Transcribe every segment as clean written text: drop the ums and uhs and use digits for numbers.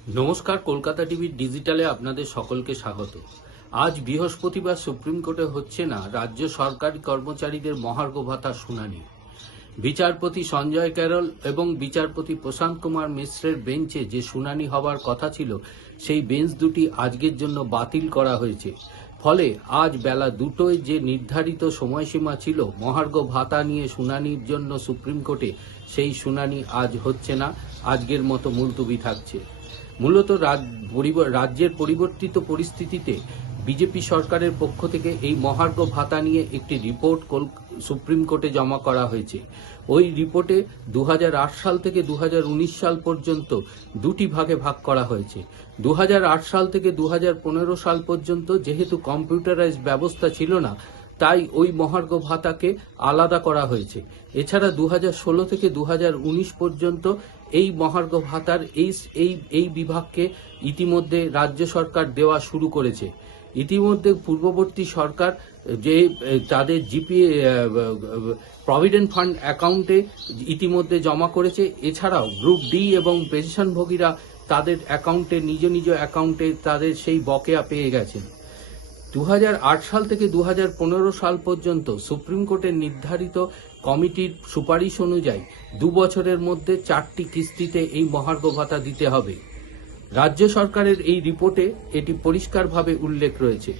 নমস্কার, কলকাতা টিভির ডিজিটালে আপনাদের সকলকে স্বাগত। আজ বৃহস্পতিবার সুপ্রিম কোর্টে হচ্ছে না রাজ্য সরকারি কর্মচারীদের মহার্ঘ ভাতার শুনানি। বিচারপতি সঞ্জয় ক্যারল এবং বিচারপতি প্রশান্ত কুমার মিশ্রের বেঞ্চে যে শুনানি হবার কথা ছিল, সেই বেঞ্চ দুটি আজকের জন্য বাতিল করা হয়েছে। ফলে আজ বেলা 2টায় যে নির্ধারিত সময়সীমা ছিল মহার্ঘ ভাতা নিয়ে শুনানির জন্য সুপ্রিম কোর্টে, সেই শুনানি আজ হচ্ছে না, আজকের মতো মুলতবি থাকছে। মূলত রাজ্যের পরিবর্তিত পরিস্থিতিতে বিজেপি সরকারের পক্ষ থেকে এই মহার্ঘ ভাতা নিয়ে একটি রিপোর্ট সুপ্রিম কোর্টে জমা করা হয়েছে। ওই রিপোর্টে 2008 সাল থেকে 2019 সাল পর্যন্ত দুটি ভাগে ভাগ করা হয়েছে। 2008 সাল থেকে 2015 সাল পর্যন্ত যেহেতু কম্পিউটারাইজ ব্যবস্থা ছিল না, তাই ওই মহার্ঘ ভাতাকে আলাদা করা হয়েছে। এছাড়া 2016 থেকে 2019 পর্যন্ত এই মহার্ঘ ভাতার এই বিভাগকে ইতিমধ্যে রাজ্য সরকার দেওয়া শুরু করেছে। ইতিমধ্যে পূর্ববর্তী সরকার যে তাদের প্রভিডেন্ট ফান্ড অ্যাকাউন্টে ইতিমধ্যে জমা করেছে। এছাড়াও গ্রুপ ডি এবং পেনশনভোগীরা তাদের অ্যাকাউন্টে নিজ অ্যাকাউন্টে তাদের সেই বকেয়া পেয়ে গেছেন। 2008 সাল থেকে 2015 সাল পর্যন্ত সুপ্রিম কোর্টের নির্ধারিত কমিটির সুপারিশ অনুযায়ী 2 বছরের মধ্যে 4টি কিস্তিতে এই মহার্ঘ ভাতা দিতে হবে। রাজ্য সরকারের এই রিপোর্টে এটি পরিষ্কারভাবে উল্লেখ রয়েছে।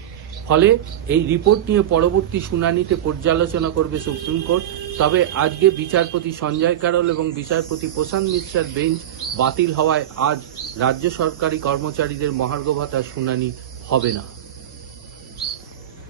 ফলে এই রিপোর্ট নিয়ে পরবর্তী শুনানিতে পর্যালোচনা করবে সুপ্রিম কোর্ট। তবে আজকে বিচারপতি সঞ্জয় ক্যারল এবং বিচারপতি প্রশান্ত মিশ্রের বেঞ্চ বাতিল হওয়ায় আজ রাজ্য সরকারি কর্মচারীদের মহার্ঘ ভাতার শুনানি হবে না।